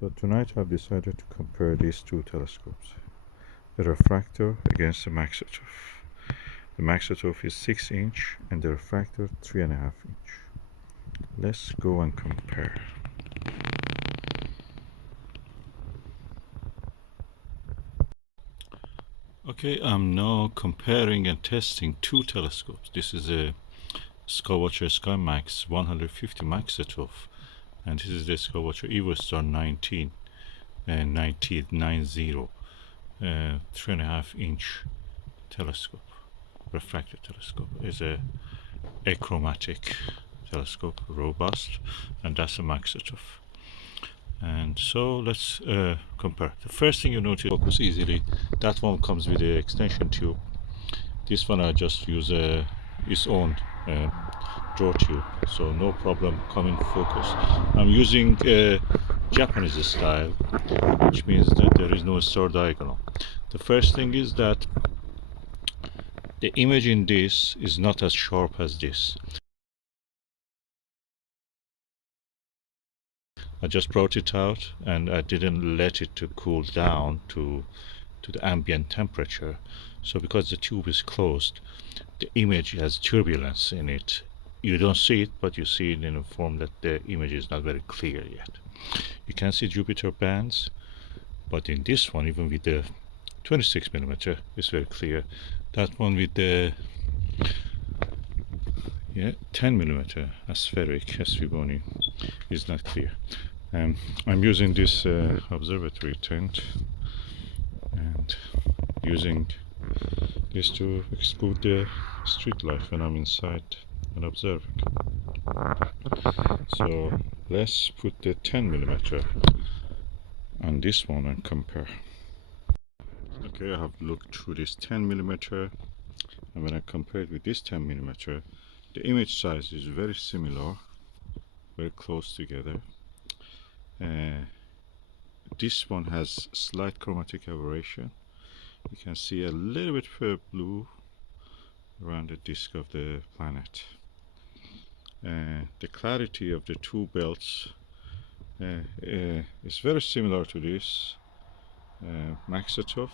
So tonight I've decided to compare these two telescopes, the refractor against the Maksutov. The Maksutov is 6 inch and the refractor 3.5 inch. Let's go and compare. Okay, I'm now comparing and testing two telescopes. This is a Skywatcher Skymax 150 Maksutov, and this is the Skywatcher Evostar 19 and 90 3.5 inch telescope, refractor telescope. Is a achromatic telescope, robust, and that's a Maksutov. And so let's compare. The first thing you notice, focus easily. That one comes with the extension tube. This one I just use its own draw tube, so no problem coming focus. I'm using Japanese style, which means that there is no star diagonal. The first thing is that the image in this is not as sharp as this. I just brought it out and I didn't let it to cool down to the ambient temperature. So because the tube is closed, the image has turbulence in it. You don't see it, but you see it in a form that the image is not very clear yet. You can see Jupiter bands, but in this one, even with the 26mm, it's very clear. That one with the 10mm aspheric SVBony is not clear. I'm using this observatory tent and using this to exclude the street light when I'm inside and observing. So let's put the 10mm on this one and compare. Okay, I have looked through this 10mm, and when I compare it with this 10mm, the image size is very similar, very close together. This one has slight chromatic aberration. You can see a little bit of blue around the disk of the planet. The clarity of the two belts is very similar to this Maksutov.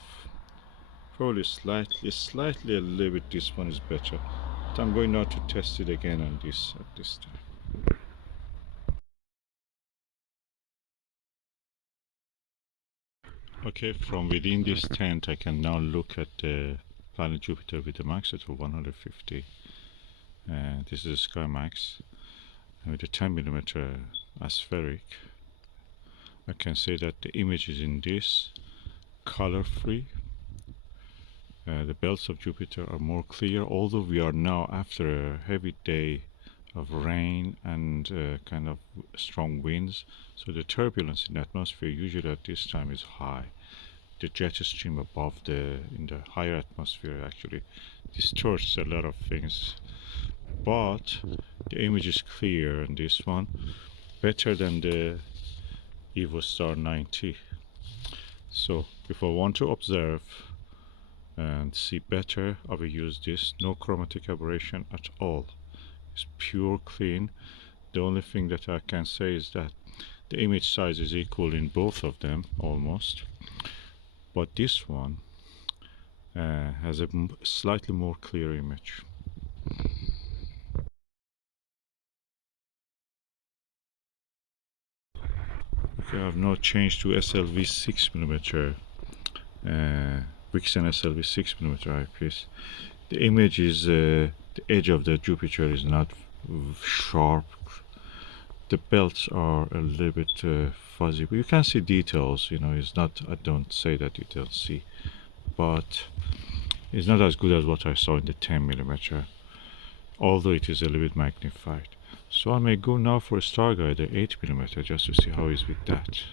Probably slightly a little bit this one is better. But I'm going now to test it again on this at this time. Okay, from within this tent I can now look at the planet Jupiter with the Maksutov 150. This is a Skymax, and with a 10mm aspheric I can say that the image is in this color free. The belts of Jupiter are more clear, although we are now after a heavy day of rain and kind of strong winds, so the turbulence in the atmosphere usually at this time is high. The jet stream above in the higher atmosphere actually distorts a lot of things, but the image is clear in this one, better than the Evostar 90. So if I want to observe and see better, I will use this. No chromatic aberration at all. It's pure clean. The only thing that I can say is that the image size is equal in both of them almost, but this one has a slightly more clear image. Okay, I have now changed to SLV 6mm, Vixen SLV 6mm eyepiece. The image is the edge of the Jupiter is not sharp. The belts are a little bit fuzzy, but you can see details. You know, it's not. I don't say that you don't see, but it's not as good as what I saw in the 10mm, although it is a little bit magnified. So I may go now for a Starguider 8mm just to see how it's with that.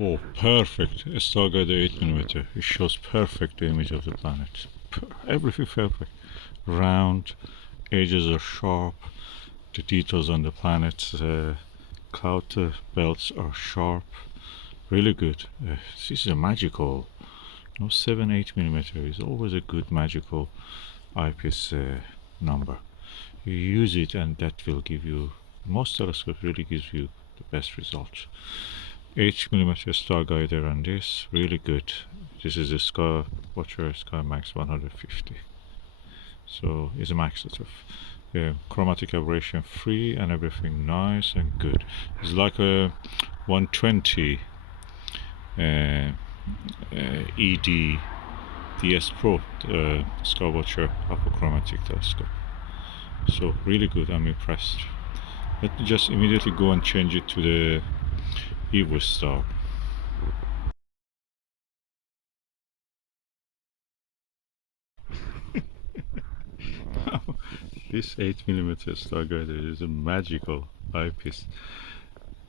Oh, perfect! A Starguider 8mm. It shows perfect the image of the planet. Everything perfect. Round, edges are sharp. The details on the planet's cloud belts are sharp. Really good. This is a magical. No, 7-8mm is always a good magical eyepiece number. You use it and that will give you, most telescopes really gives you the best results. 8mm Starguider on this, really good. This is the Skywatcher Skymax 150. So it's a Maksutov. Yeah, chromatic aberration free and everything nice and good. It's like a 120 ED DS Pro Skywatcher Achromatic telescope. So really good, I'm impressed. Let me just immediately go and change it to the Evostar. This 8mm Starguider is a magical eyepiece.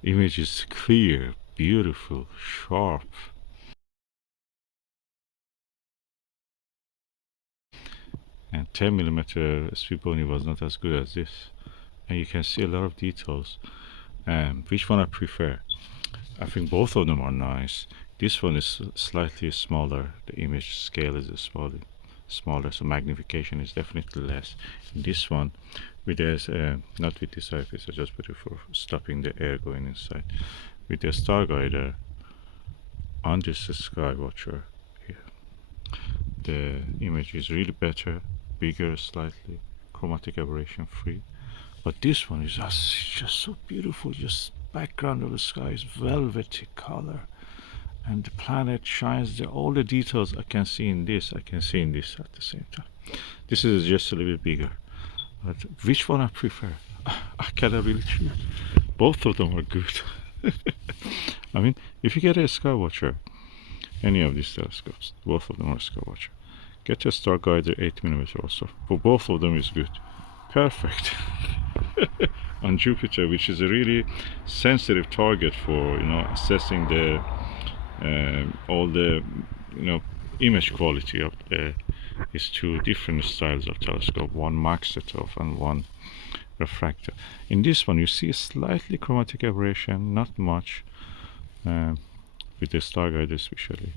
Image is clear, beautiful, sharp. And 10mm SVBony was not as good as this. And you can see a lot of details. Which one I prefer? I think both of them are nice. This one is slightly smaller. The image scale is smaller, so magnification is definitely less. In this one, with this, not with this eyepiece, I just put it for stopping the air going inside. With the Starguider on this Skywatcher here, the image is really better, bigger slightly, chromatic aberration free. But this one is just so beautiful. Just background of the sky is velvety color, and the planet shines. All the details I can see in this, I can see in this at the same time. This is just a little bit bigger. But which one I prefer? I cannot really choose. Both of them are good. I mean, if you get a Skywatcher, any of these telescopes, both of them are Skywatcher. Get a Starguider 8mm also. For both of them is good. Perfect. On Jupiter, which is a really sensitive target for assessing the all the image quality of these two different styles of telescope, one Maksutov and one refractor. In this one you see a slightly chromatic aberration, not much, with the Starguider especially.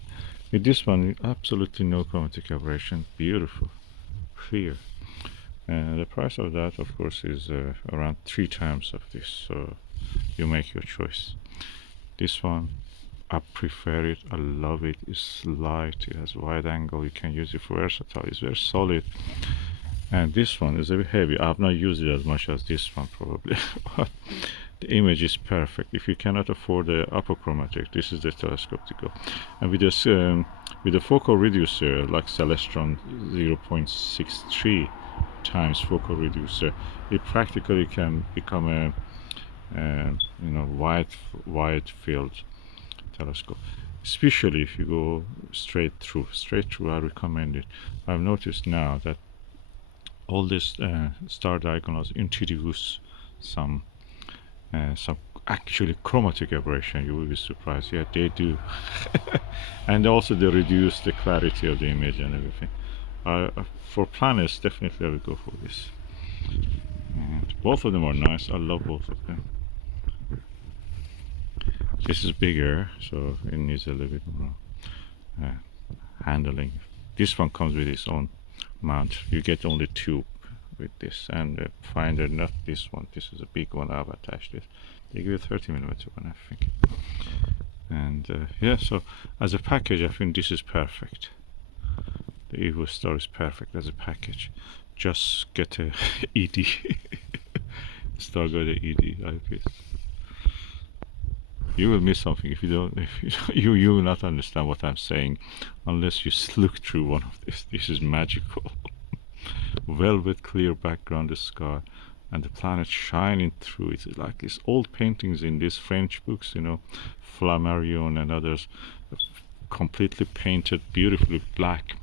With this one absolutely no chromatic aberration, beautiful, clear. The price of that of course is around 3 times of this, so you make your choice. This one I prefer it, I love it. It's light, it has wide angle, you can use it for versatile, it's very solid. And this one is a bit heavy. I have not used it as much as this one probably, but the image is perfect. If you cannot afford the apochromatic, this is the telescope to go. And with this with the focal reducer like Celestron 0.63 times focal reducer, it practically can become a wide field telescope, especially if you go straight through. I recommend it. I've noticed now that all these star diagonals introduce some actually chromatic aberration. You will be surprised. Yeah, they do. And also they reduce the clarity of the image and everything. For planets, definitely I will go for this. And both of them are nice. I love both of them. This is bigger, so it needs a little bit more handling. This one comes with its own mount. You get only 2 with this, and the finder, not this one. This is a big one. I've attached it. They give you 30mm one, I think. And yeah, so as a package, I think this is perfect. The Evostar is perfect as a package. Just get a ED, Starguider ED eyepiece. You will miss something if you don't. You will not understand what I'm saying unless you look through one of this. This is magical. Velvet clear background, the sky, and the planet shining through it. It's like these old paintings in these French books, Flammarion and others, completely painted beautifully black.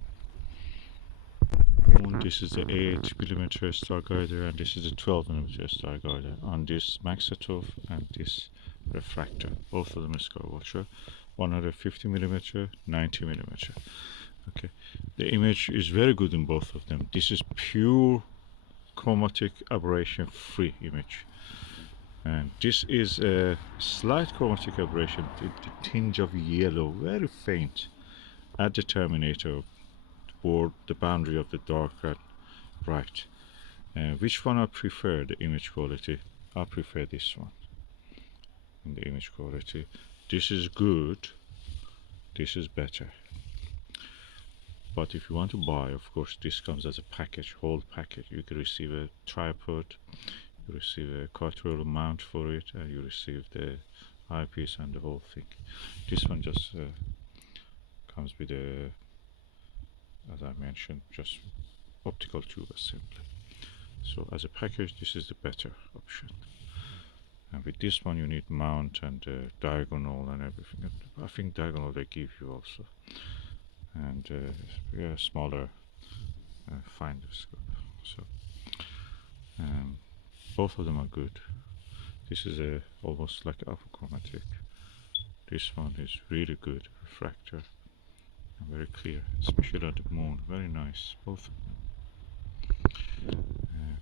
And this is the 8mm Starguider, and this is the 12mm Starguider on this Maksutov and this refractor. Both of them are Skywatcher, 150mm, 90mm. Okay, the image is very good in both of them. This is pure chromatic aberration free image, and this is a slight chromatic aberration, the tinge of yellow, very faint at the terminator, or the boundary of the dark and bright. Which one I prefer, the image quality? I prefer this one in the image quality. This is good, this is better. But if you want to buy, of course, this comes as a package, whole package. You can receive a tripod, you receive a cartwheel mount for it, and you receive the eyepiece and the whole thing. This one just comes with a, as I mentioned, just optical tube assembly. So as a package, this is the better option. And with this one, you need mount and diagonal and everything. I think diagonal they give you also, and yeah, smaller finder scope. So both of them are good. This is almost like achromatic. This one is really good refractor and very clear, especially on the moon. Very nice, both of them.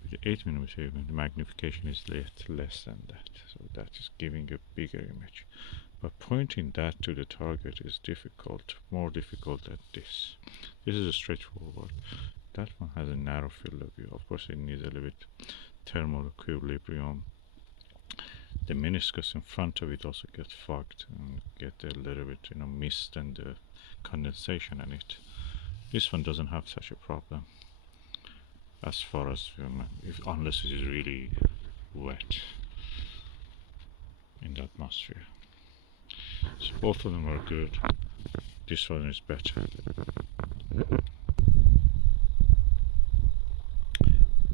With the 8mm even the magnification is less than that, so that is giving a bigger image. But pointing that to the target is difficult, more difficult than this. This is a straightforward. That one has a narrow field of view. Of course, it needs a little bit thermal equilibrium. The meniscus in front of it also gets fogged and get a little bit, you know, mist and condensation in it. This one doesn't have such a problem, as far as unless it is really wet in the atmosphere. So both of them are good. This one is better.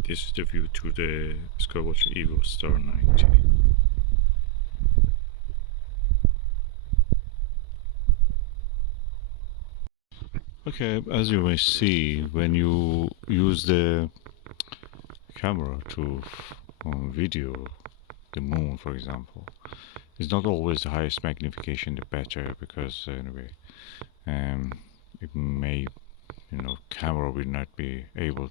This is the view to the Skywatcher Evostar 90. Okay, as you may see, when you use the camera to video the moon, for example, it's not always the highest magnification the better, because anyway, it may, you know, camera will not be able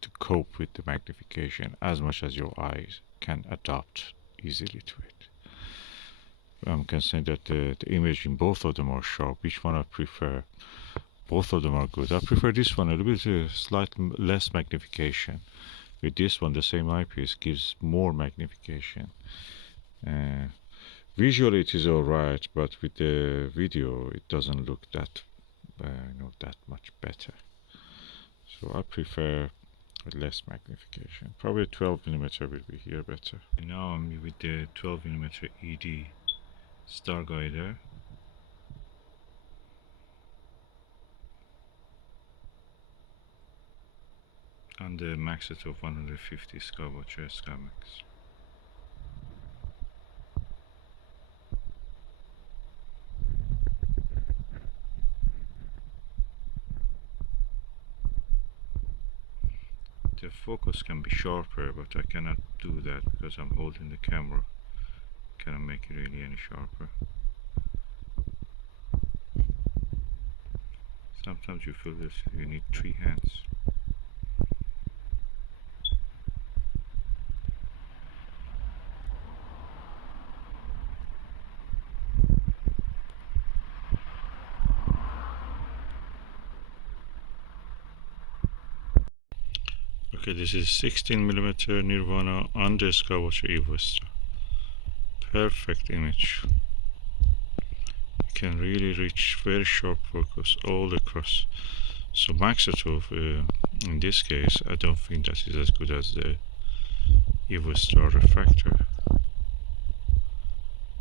to cope with the magnification as much as your eyes can adapt easily to it. I'm concerned that the image in both of them are sharp. Which one I prefer? Both of them are good. I prefer this one a little bit slightly less magnification. With this one, the same eyepiece gives more magnification. Visually it is alright, but with the video it doesn't look that that much better. So I prefer less magnification. Probably 12mm will be here better. Now I'm with the 12mm ED Starguider. And the Maksutov 150 Skywatcher Skymax. The focus can be sharper, but I cannot do that because I'm holding the camera. Cannot make it really any sharper. Sometimes you feel this, you need 3 hands. Okay, this is 16mm Nirvana on the Skywatcher Evostar. Perfect image. You can really reach very sharp focus all across. So Maksutov, in this case, I don't think that is as good as the Evostar refractor.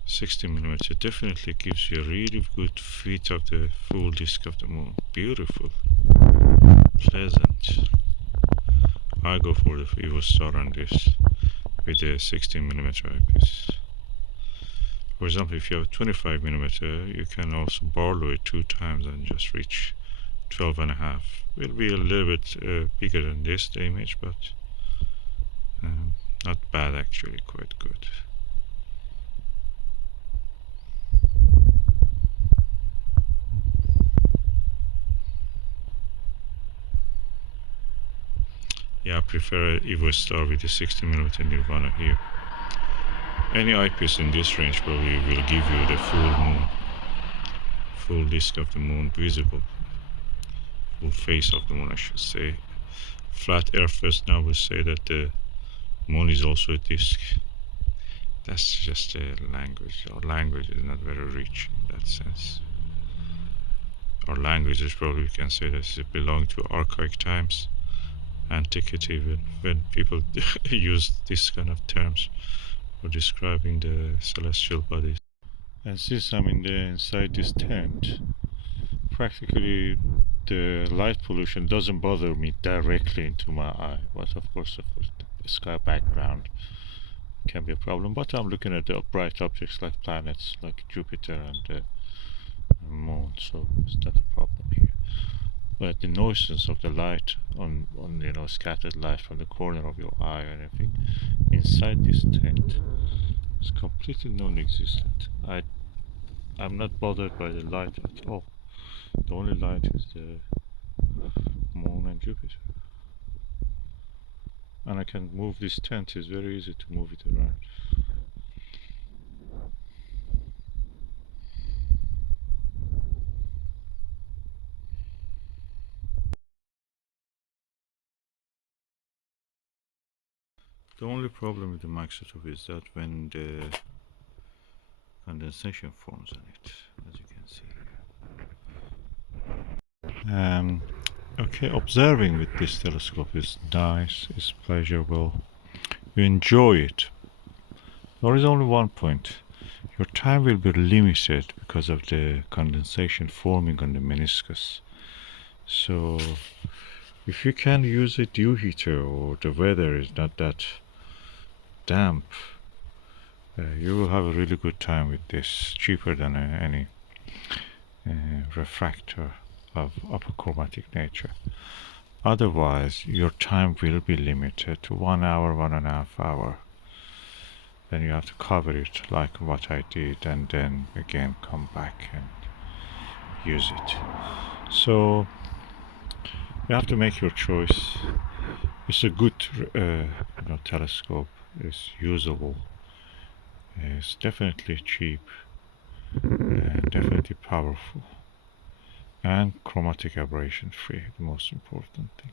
16mm definitely gives you a really good fit of the full disk of the moon. Beautiful, pleasant. I go for the Evostar on this with the 16mm eyepiece. For example, if you have 25mm, you can also borrow it 2 times and just reach 12.5. Will be a little bit bigger than this, the image, but not bad actually, quite good. Yeah, I prefer Evostar with the 16mm Nirvana here. Any eyepiece in this range probably will give you the full disk of the moon visible, full face of the moon I should say. flat earthers now will say that the moon is also a disk. That's just a language. Our language is not very rich in that sense. Our language is probably, we can say that it belongs to archaic times, antiquity, when people use this kind of terms for describing the celestial bodies. And since I'm inside this tent, practically the light pollution doesn't bother me directly into my eye, but of course the sky background can be a problem. But I'm looking at the bright objects like planets, like Jupiter and the moon, so it's not a problem here. But the nuisance of the light on scattered light from the corner of your eye or anything inside this tent is completely non-existent. I'm not bothered by the light at all. The only light is the moon and Jupiter. And I can move this tent, it's very easy to move it around. The only problem with the Maksutov is that when the condensation forms on it, as you can see here. Okay, observing with this telescope is nice, it's pleasurable, you enjoy it. There is only one point. Your time will be limited because of the condensation forming on the meniscus. So if you can use a dew heater or the weather is not that damp, you will have a really good time with this, cheaper than any refractor of achromatic nature. Otherwise your time will be limited to 1 hour, 1.5 hours. Then you have to cover it like what I did, and then again come back and use it. So you have to make your choice. It's a good telescope. It's usable. It's definitely cheap, definitely powerful, and chromatic aberration free, the most important thing.